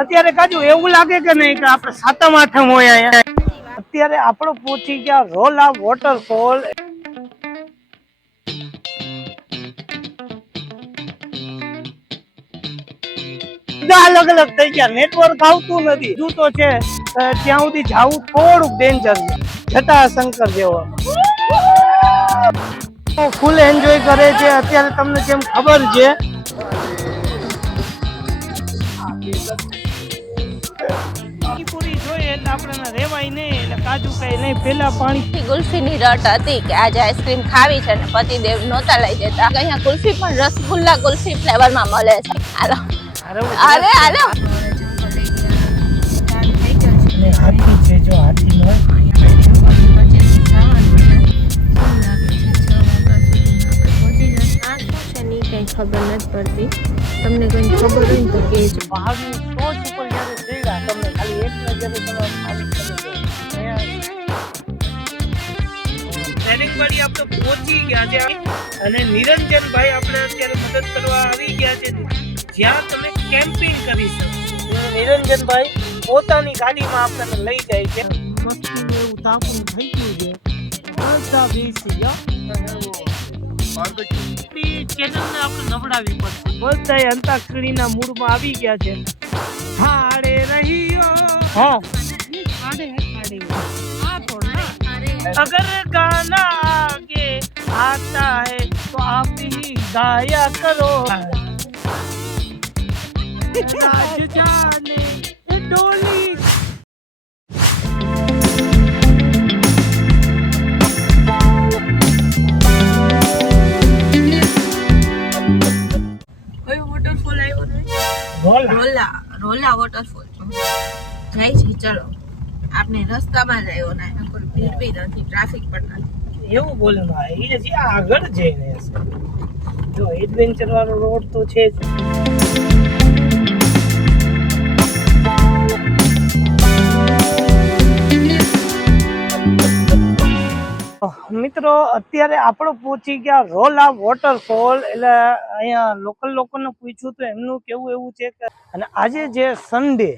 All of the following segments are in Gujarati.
અત્યારે કાજુ, એવું લાગે કે નહીં કે આપણે સાતમ, આઠમ હોય અહીંયા? અત્યારે આપણો પહોંચી ગયા, રોલા વોટરફોલ અલગ અલગ થઈ ગયા નેટવર્ક આવતું નથી. હજુ તો છે ત્યાં સુધી જવું થોડુંક ડેન્જર છે. જટાશંકર જેવો. ફૂલ એન્જોય કરે છે. અત્યારે તમને જેમ ખબર છે એટલે આપણે રેવાય નહીં એટલે કાજુ કઈ નહીં પેલા પાણી. ગુલ્ફીની રટ હતી કે આજે આઈસ્ક્રીમ ખાવી છે ને પતિદેવ નહોતા લઈ જતા. અહીંયા ગુલ્ફી પણ રસગુલ્લા ગુલ્ફી ફ્લેવરમાં મળે છે. હાલો. અરે હાલો હાથી છે જો હાથી હોય ખબર નથી પડતી. તમને કઈ ખબર હોય ને તો કહેજો. પહાડની સૈનિકવાડી આપણે પહોંચી ગયા છે. અને નિરંજનભાઈ આપણે અત્યારે મદદ કરવા આવી ગયા છે. જ્યાં તમે કેમ્પિંગ કરી શકો. નિરંજનભાઈ પોતાની ગાડીમાં આપણને લઈ જાય છે. વસ્તુ એવું તાપણું થઈ ગયું છે. બધા બેસી ચેનલને આપણે નવડાવી પડશે. અંતાક્ષરીના મૂડમાં આવી ગયા છે. હાડે રહીયો. હા. अगर गाना आगे आता है तो आप ही गाया करो राज जाने ये डोली કયો વોટરફોલ આવ્યો છે રોલા રોલા રોલા વોટરફોલ જાય છે ચલો આપણે રસ્તામાં જ આવ્યો ને કોઈ ભીડ બી નથી ટ્રાફિક પણ નથી. એવું બોલે ભાઈ એ જે આગળ જઈને હશે. જો એડવેન્ચર વાળો રોડ તો છે જ. મિત્રો, અત્યારે આપણો પહોંચી ગયા રોલા વોટરફોલ એટલે અહીંયા લોકલ લોકોને પૂછ્યું તો એમનું કેવું એવું છે કે અને આજે જે સન્ડે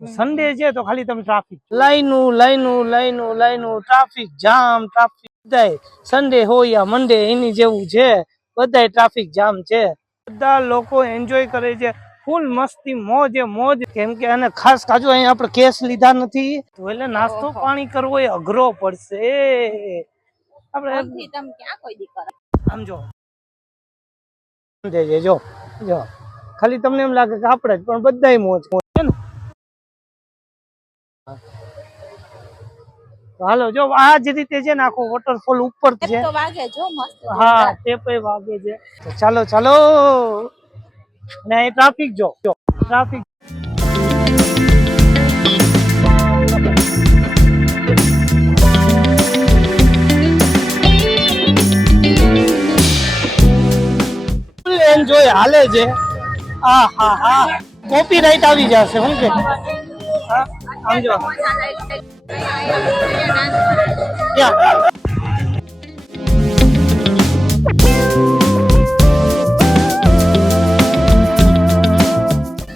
સન્ડે છે તો ખાલી તમે ટ્રાફિક લાઈનો લાઈનો લાઈનો લાઈનો ટ્રાફિક જામ ટ્રાફિક બધાય. સન્ડે હોય યા મંડે એની જેવું છે. બધાય ટ્રાફિક જામ છે. બધા લોકો એન્જોય કરે છે. ફૂલ મસ્તી મોજ મોજ. કેમ કે અને ખાસ કાજુ અહીંયા આપણે કેસ લીધા નથી. તો એટલે નાસ્તો પાણી કરવો એ અઘરો પડશે. આપણે તમે ક્યાં કોઈ દી કરો? આમ જો જો. ખાલી તમને એમ લાગે કે આપણે જ પણ બધાય મોજ. હાલો જો આ જ રીતે છે ને આખો વોટરફોલ ઉપર છે. હા તે પણ વાગે છે. ચાલો ચાલો. ને ટ્રાફિક જો ટ્રાફિક એન્જોય હાલે છે. આ હા હા. કોપીરાઈટ આવી જશે શું કે હા. આમ જો ક્યાં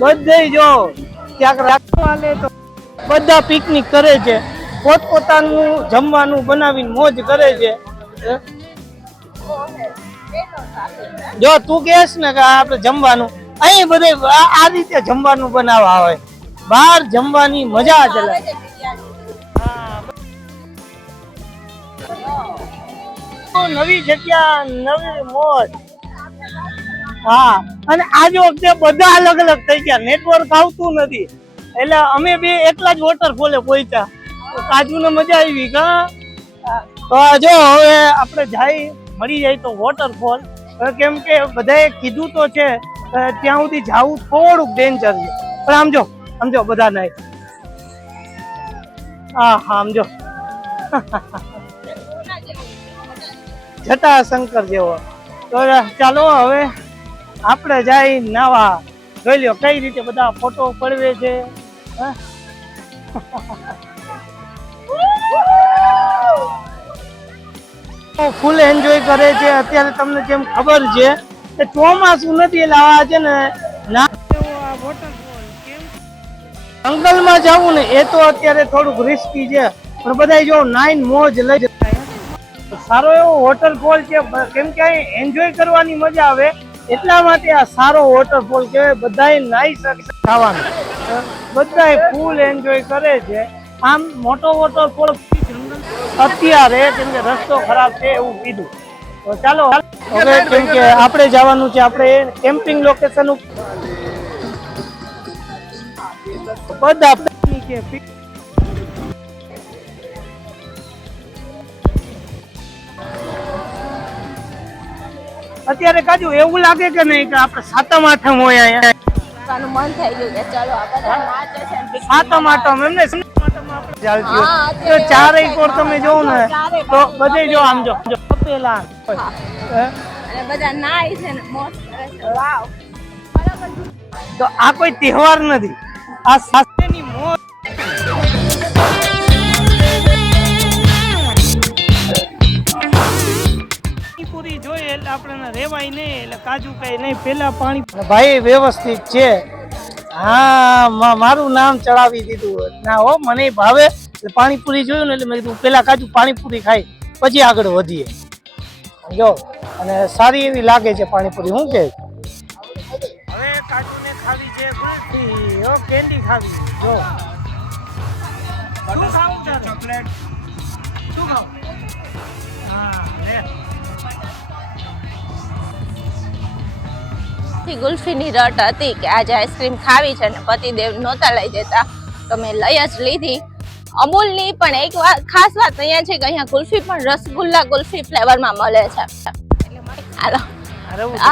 બધે જો ક્યાંક રાખવા લે તો બધા પિકનિક કરે છે. પોતપોતાનું જમવાનું બનાવીને મોજ કરે છે. જો તું કહેશ ને કે આપણે જમવાનું, અહીં બધે આ રીતે જમવાનું બનાવવા આવે. બહાર જમવાની મજા જ અલગ. નવી જગ્યા નવી મોજ. હા. અને આજ વખતે બધા અલગ અલગ થઈ ગયા. નેટવર્ક આવતું નથી. એટલે અમે બે એકલા જ વોટરફોલે પહોંચ્યા કાજુ કાજુને મજા આવી કા તો જો હવે આપણે જાય મળી જાય તો વોટરફોલ કેમ કે બધાએ કીધું તો છે ત્યાં સુધી જવું થોડુંક ડેન્જર છે. પણ આમ જો આમ જો બધા નહીં હા હા, સમજો. જો જટાશંકર જેવો. તો ચાલો હવે આપણે જાય નાવા. જોઈ લ્યો કઈ રીતે બધા ફોટો પડવે છે? ફૂલ એન્જોય કરે છે. અત્યારે તમને જેમ ખબર છે કે ચોમાસું નથી એટલે આ છે ને ના કેમ જંગલમાં જવું ને એ તો અત્યારે થોડુંક રિસ્કી છે. પણ બધા જો નાઈન મોજ લઈ જતા સારો એવો વોટરફોલ છે કેમ કે અહીં એન્જોય કરવાની મજા આવે. એટલા માટે આ સારો વોટરફોલ કહેવાય. બધાએ નાઈ શકશે ખાવાનું. બધાએ ફૂલ એન્જોય કરે છે. આમ મોટો વોટરફોલ અત્યારે કેમ કે રસ્તો ખરાબ છે એવું કીધું. તો ચાલો હવે કેમ કે આપણે જવાનું છે, આપણે કેમ્પિંગ લોકેશન ઉપર. બધા અત્યારે કાજુ એવું લાગે કે નહીં કે આપણે સાતમ આઠમ હોય અહીંયા? મન થઈ ગયું કે ચલો આ બધા નાચે છે ને picnic સાતમ આઠમ એમને સાતમ આઠમ આપણે ચાલતી હોય. તો ચારેય કોર તમે જોવો ને તો બધે જો આમ જો. જો પેલા અને બધા નાય છે ને મોજ વાવ. તો આ કોઈ તહેવાર નથી. આ શાસ્ત્રની મોજ પાણીપુરી જોઈએ એટલે આપણે રેવાય નહીં, એટલે કાજુ કઈ નહીં, પેલા પાણી ભાઈ વ્યવસ્થિત છે. હા મારું નામ ચડાવી દીધું ના હો, મને ભાવે. પાણીપુરી જોયું ને એટલે મેં કીધું, પેલા કાજુ પાણીપુરી ખાઈ પછી આગળ વધીએ. જો, અને સારી એવી લાગે છે પાણીપુરી શું કે ખાવી. જો. શું ખાવું તારે ચોકલેટ. શું ખાવું? હા લે. થી ગુલ્ફીની રટ હતી કે આજે આઈસ્ક્રીમ ખાવી છે ને પતિદેવ નહોતા લઈ જતા. તો મેં લઈ જ લીધી. અમૂલની પણ એક વાત ખાસ વાત અહીંયા છે કે અહીંયા ગુલ્ફી પણ રસગુલ્લા ગુલ્ફી ફ્લેવરમાં મળે છે. હાલો.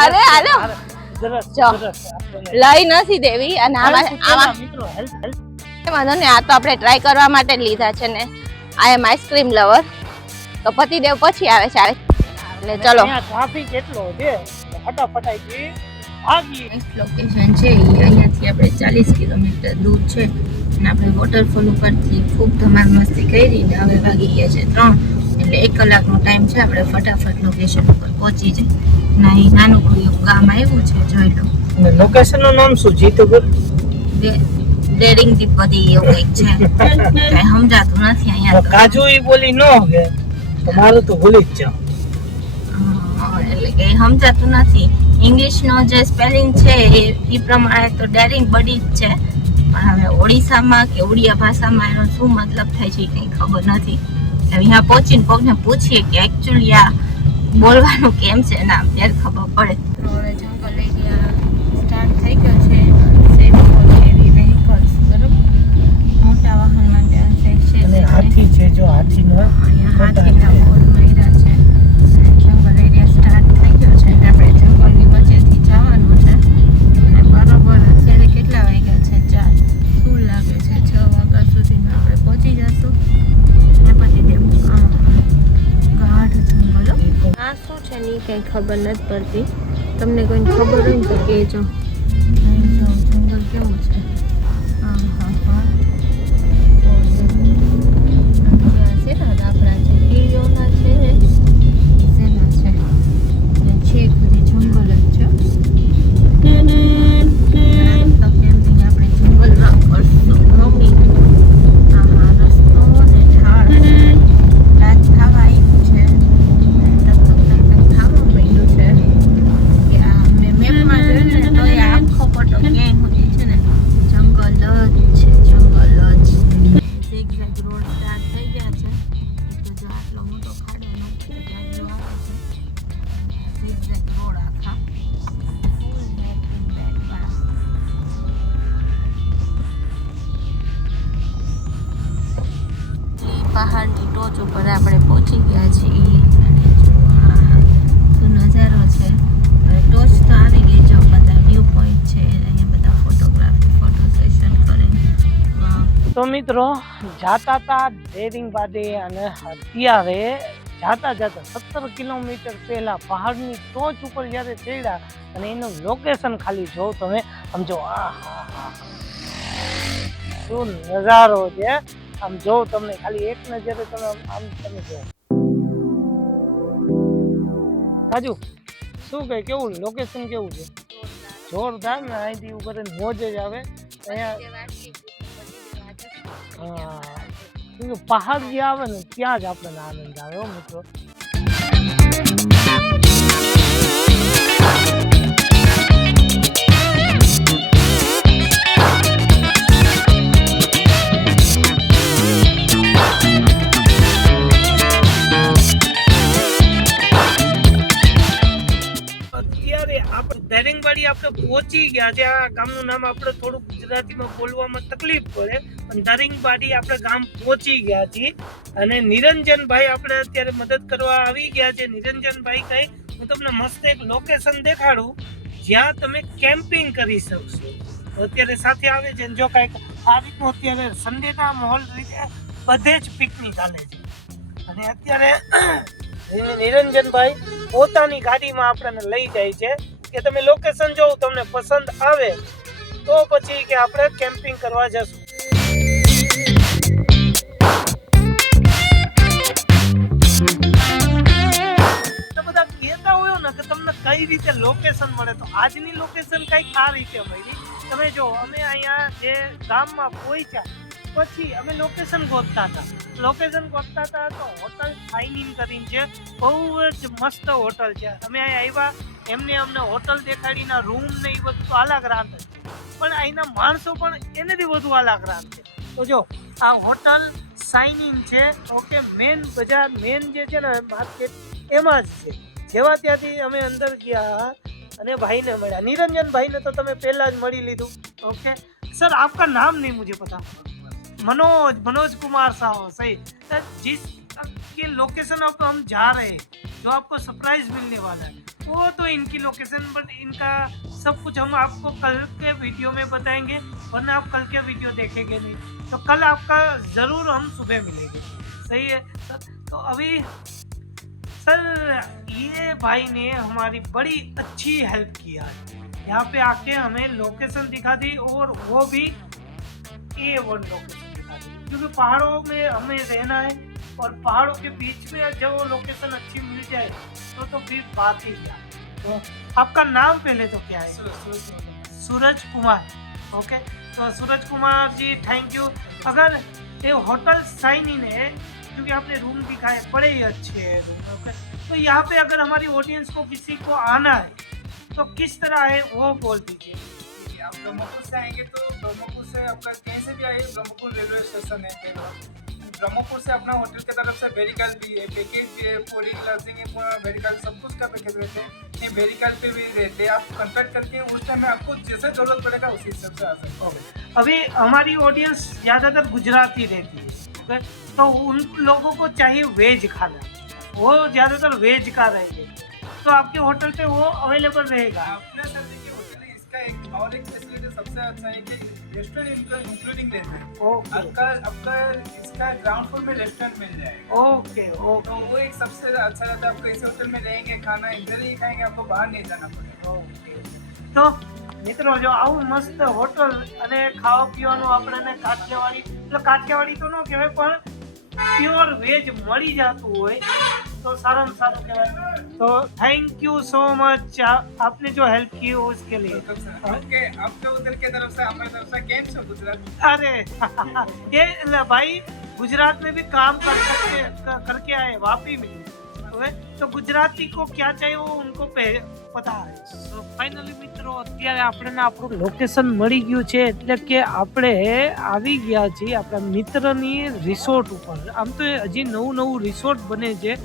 અરે અરે, લઈ નથી દેવી અને આમાં મિત્રો વાંધો ને આ તો આપણે ટ્રાય કરવા માટે લીધા છે ને. આ એમ આઈસ્ક્રીમ લવર તો પતિદેવ પછી આવે છે એટલે ચલો. ટ્રાફિક એટલો છે ફટાફટ આવી નેક્સ્ટ લોકેશન છે એ અહીંયાથી આપણે ચાલીસ કિલોમીટર દૂર છે. અને આપણે વોટરફોલ ઉપરથી ખૂબ ધમાલ મસ્તી કરી ને હવે વાગી ગયા છે ત્રણ. એટલે એક કલાકનો ટાઈમ છે આપણે ફટાફટ લોકેશન ઉપર પહોંચી જાય ના એ નાનું કોઈ ગામ આવ્યું છે જોઈ લો. લોકેશનનું નામ શું? જીતુપુર ડે- ડેરિંગ દીપદી એવું કંઈક છે. કઈ સમજાતું નથી અહીંયા કાજુ એ બોલી ન હવે તમારું તો ભૂલી જ જાઓ એટલે કે સમજાતું નથી. ઇંગ્લિશ નો જે સ્પેલિંગ છે એ એ પ્રમાણે તો ડેરિંગ બડી જ છે. પણ હવે ઓડિશામાં કે ઓડિયા ભાષામાં એનો શું મતલબ થાય છે કઈ ખબર નથી. અહીંયા પહોંચીને કોકને પૂછીએ કે એકચ્યુઅલી આ બોલવાનું કેમ છે? ના ત્યારે ખબર પડે. હવે જંગલ એરિયા સ્ટાર્ટ થઈ ગયો છે. હેવી વ્હીકલ્સ બરોબર? મોટા વાહન માટે આ સાઈડ છે. હાથી છે જો હાથી નો હાથી ના બોર્ડ કંઈ ખબર નથી પડતી. તમને કોઈને ખબર હોય ને તો કહેજો. જંગલ કેવું છે? મિત્રો, જાતા હતા ડેરિંગ અને અત્યારે જાતા જાતા સત્તર કિલોમીટર પહેલા પહાડની ટોચ ઉપર જ્યારે ચડ્યા અને એનું લોકેશન ખાલી જો તમે સમજો. શું નજારો છે? આમ જો તમને ખાલી એક નજરે તમે આમ- તમે જો શું કહે કેવું? લોકેશન કેવું છે? જોરદાર ને અહીંથી ઉપર મોજ જ આવે. અહીંયા પહાડ જે આવે ને ત્યાં જ આપણને આનંદ આવે મિત્રો. પહોંચી ગયા છે. આ ગામનું નામ આપણે થોડું ગુજરાતીમાં બોલવામાં તકલીફ પડે. પણ દારિંગબાડી આપણે ગામ પહોંચી ગયા છીએ. અને નિરંજનભાઈ આપણે અત્યારે મદદ કરવા આવી ગયા છે. નિરંજનભાઈ કઈ, હું તમને મસ્ત એક લોકેશન દેખાડું. જ્યાં તમે કેમ્પિંગ કરી શકશો. અત્યારે સાથે આવે છે જો કાંઈક આ રીતનું અત્યારે સન્ડેના માહોલ રીતે બધે જ પિકનિક હાલે છે. અને અત્યારે નિરંજનભાઈ પોતાની ગાડીમાં આપણને લઈ જાય છે. કે તમે લોકેશન જોઉં તમને પસંદ આવે, તો પછી કે આપણે કેમ્પિંગ કરવા જશું. કે તમને કઈ રીતે લોકેશન મળે, તો આજની લોકેશન કંઈક આ રીતે મળી. તમે જો, અમે અહીંયા જે ગામમાં પહોંચ્યા, પછી અમે લોકેશન ગોતતા હતા. લોકેશન ગોતતા હતા તો હોટલ ફાઇનિંગ કરીને છે બહુ જ મસ્ત હોટલ છે. અમે અહીંયા આવ્યા એમને અમને હોટલ દેખાડીના રૂમ ને એ બધું તો અલગ રાંત હતી પણ અહીંના માણસો પણ એને બી વધુ અલગ રાંત છે તો જો, આ હોટલ સાઇન ઇન છે, ઓકે મેન બજાર મેન જે છે ને માર્કેટ એમાં જ છે. જેવા ત્યાંથી અમે અંદર ગયા અને ભાઈને મળ્યા. નિરંજન ભાઈને તો તમે પહેલાં જ મળી લીધું, ઓકે? સર, આપકા નામ નહીં મુજબ પતા? મનોજ મનોજ કુમાર સાહો, સહી. સર, જીસ के लोकेशन अब हम जा रहे हैं, जो आपको सरप्राइज़ मिलने वाला है। वो तो इनकी लोकेशन बट इनका सब कुछ हम आपको कल के वीडियो में बताएँगे, वरना आप कल के वीडियो देखेंगे नहीं। तो कल आपका ज़रूर हम सुबह मिलेंगे। सही है? सर तो अभी सर, ये भाई ने हमारी बड़ी अच्छी हेल्प किया है। यहाँ पे आके हमें लोकेशन दिखा दी, और वो भी ए वन लोकेशन दिखा दी। क्योंकि पहाड़ों में हमें रहना है और पहाड़ों के बीच में जब वो लोकेशन अच्छी मिल जाए तो तो फिर बात ही क्या। तो आपका नाम पहले तो क्या है? सूरज। कुमार। ओके तो सूरज कुमार जी थैंक यू अगर ये होटल साइन इन है क्योंकि आपने रूम दिखाए बड़े ही अच्छे हैं रूम ओके तो यहाँ पे अगर हमारी ऑडियंस को किसी को आना है तो किस तरह है वो बोल दीजिए। आप ब्रह्मपुर से आएँगे तो ब्रह्मपुर से आपका कहीं से भी आइए ब्रह्मपुर रेलवे स्टेशन है ब्रह्मपुर से अपना होटल की तरफ़ से वेरिकल भी है पैकेज भी है फूडिंग लॉजिंग वेरिकल सब कुछ का पैकेज रहते हैं ये वेरिकल पे भी रहते हैं आप कॉन्टैक्ट करके उस टाइम में आपको जैसे ज़रूरत पड़ेगा उसी हिसाब से आ सकते हो। अभी हमारी ऑडियंस ज़्यादातर गुजराती रहती है तो उन लोगों को चाहिए वेज खाना। वो ज़्यादातर वेज का रहेंगे। तो आपके होटल पे वो अवेलेबल रहेगा। अपने सर और एक फैसिलिटी सबसे अच्छा है कि रेस्टोरेंट इनका इंक्लूडिंग रहता है ओके आपका आपका इसका ग्राउंड फ्लोर में रेस्टोरेंट मिल जाएगा ओके ओके तो वो एक सबसे अच्छा रहता है आपको ऐसे होटल में रहेंगे खाना इधर ही खाएंगे आपको बाहर नहीं जाना पड़ेगा ઓકે તો મિત્રો જો આવું મસ્ત હોટલ અને ખાવા પીવાનું આપણને કાઠિયાવાડી એટલે કાઠિયાવાડી તો ન કહેવાય પણ પ્યોર વેજ મળી જતું હોય તો સારામાં સારું કહેવાય तो थैंक यू सो मच आपने जो हेल्प की हो उसके लिए अरे ये भाई गुजरात में भी काम कर सकते करके आए वापी में तो गुजराती को क्या चाहिए वो उनको पता है સો ફાઇનલી મિત્રો અત્યારે આપણને આપણું લોકેશન મળી ગયું છે એટલે કે આપણે આવી ગયા છીએ આપણા મિત્રની રિસોર્ટ ઉપર આમ તો હજી નવું નવું રિસોર્ટ બને છે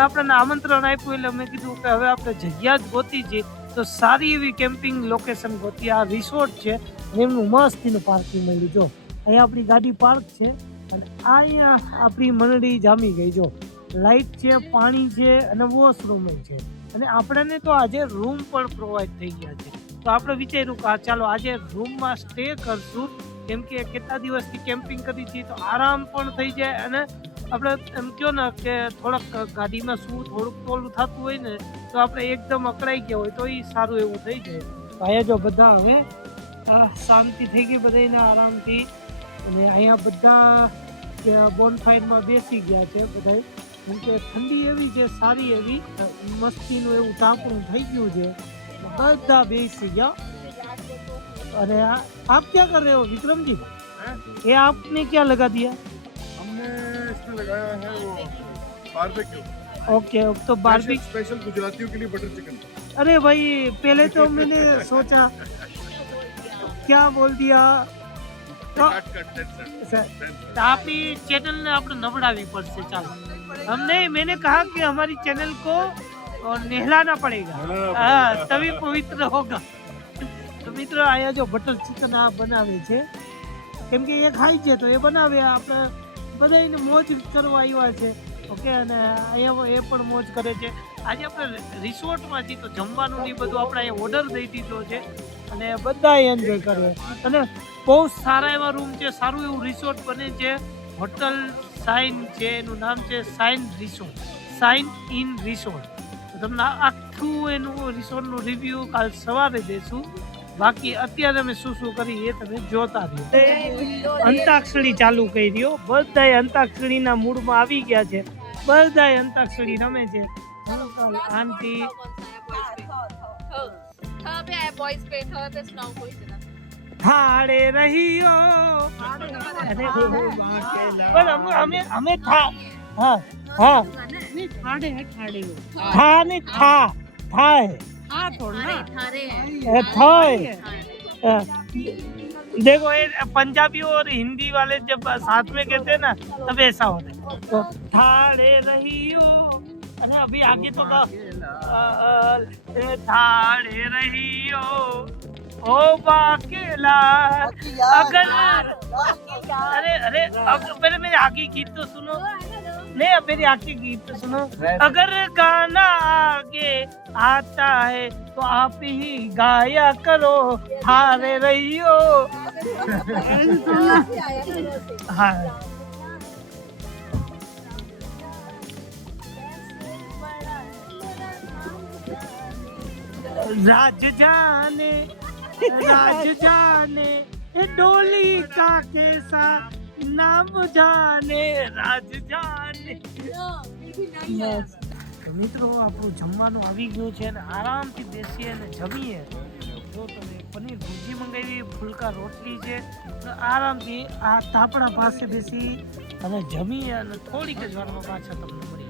આપણને આમંત્રણ આપ્યું એટલે અમે કીધું કે હવે આપણે જગ્યા જ ગોતી છે તો સારી એવી કેમ્પિંગ લોકેશન ગોતી. આ રિસોર્ટ છે એમનું મસ્તીનું પાર્કિંગ મળ્યું. જો, અહીંયા આપણી ગાડી પાર્ક છે. અને આ અહીંયા આપણી મંડળી જામી ગઈ. જો લાઇટ છે, પાણી છે અને વોશરૂમ છે. અને આપણને તો આજે રૂમ પણ પ્રોવાઈડ થઈ ગયા છે. તો આપણે વિચાર્યું કે ચાલો આજે રૂમમાં સ્ટે કરશું. કેમ કે કેટલા દિવસથી કેમ્પિંગ કરી છીએ તો આરામ પણ થઈ જાય અને આપણે એમ કહો ને કે થોડાક ગાડીમાં શું થોડુંક ટોલું થતું હોય ને તો આપણે એકદમ અકળાઈ ગયા હોય તો એ સારું એવું થઈ જાય. અહીંયા જો બધા હવે શાંતિ થઈ ગઈ બધાને આરામથી. અને અહીંયા બધા બોનફાયરમાં બેસી ગયા છે બધા કેમ કે ઠંડી એવી છે સારી એવી. મસ્તીનું એવું ટાંકણું થઈ ગયું છે. બધા બેસી ગયા. અને આપ ક્યાં કર રહે હો વિક્રમજી? એ આપને ક્યાં લગા દિયા? इसमें लगाया है वो बारबेक्यू ओके तो बारबी स्पेशल गुजरातियों के लिए बटर चिकन अरे भाई पहले तो मैंने सोचा क्या बोल दिया તો cut cut dead set sir, आपकी चैनल ने આપણે નબળાવી પડશે ચાલો हमने मैंने कहा कि हमारी चैनल को अ, नहलाना पड़ेगा हाँ तभी पवित्र होगा તો મિત્રો અહીંયા જો બટર ચિકન આ બનાવે છે કેમ કે એ ખાય છે તો એ બનાવે આપણે બધાને મોજ કરવા આવ્યા છે. ઓકે, અને અહીંયા એ પણ મોજ કરે છે. આજે આપણે રિસોર્ટમાં છીએ તો જમવાનું ને બધું આપણે અહીંયા ઓર્ડર દઈ દીધો છે. અને બધા એન્જોય કરે. અને બહુ સારા એવા રૂમ છે, સારું એવું રિસોર્ટ બને છે. હોટલ સાઇન છે, એનું નામ છે sign resort. Sign in resort. તમને આખું એનું રિસોર્ટનું રિવ્યૂ કાલ સવારે દેશું. બાકી અત્યારે અમે શું શું કરી એ તમે જોતા રહ્યો. અંતાક્ષરી ચાલુ કરી રહ્યો બધાય અંતાક્ષરીના મૂડમાં આવી ગયા છે. બધાય અંતાક્ષરી રમે છે. આંટી. થાળે રહીયો. પણ અમે અમે અમે થા હા હા. થા ને થા થા थाय अ, देखो ये पंजाबी और हिंदी वाले जब साथ में कहते हैं ना तब ऐसा होता है। तो थाड़े रहियो। अरे अभी आगे तो थाड़े रहियो। ओ बाकेला। अगर अरे अरे अब पहले मेरे आगे गीत तो सुनो। नहीं अब मेरी आखिरी गीत सुनो। अगर गाना आगे आता है तो आप ही गाया करो। हारे रहियो। हाँ। राज जाने राज जाने डोली का कैसा नाम जाने। राज जाने તો મિત્રો, આપણું જમવાનું આવી ગયું છે અને આરામથી બેસીએ અને જમીએ. જો તમે પનીર ભૂજી મંગાવી, ફુલકા રોટલી છે, તો આરામથી આ તાપડા પાસે બેસી અને જમીએ અને થોડીક જ વારમાં પાછા તમને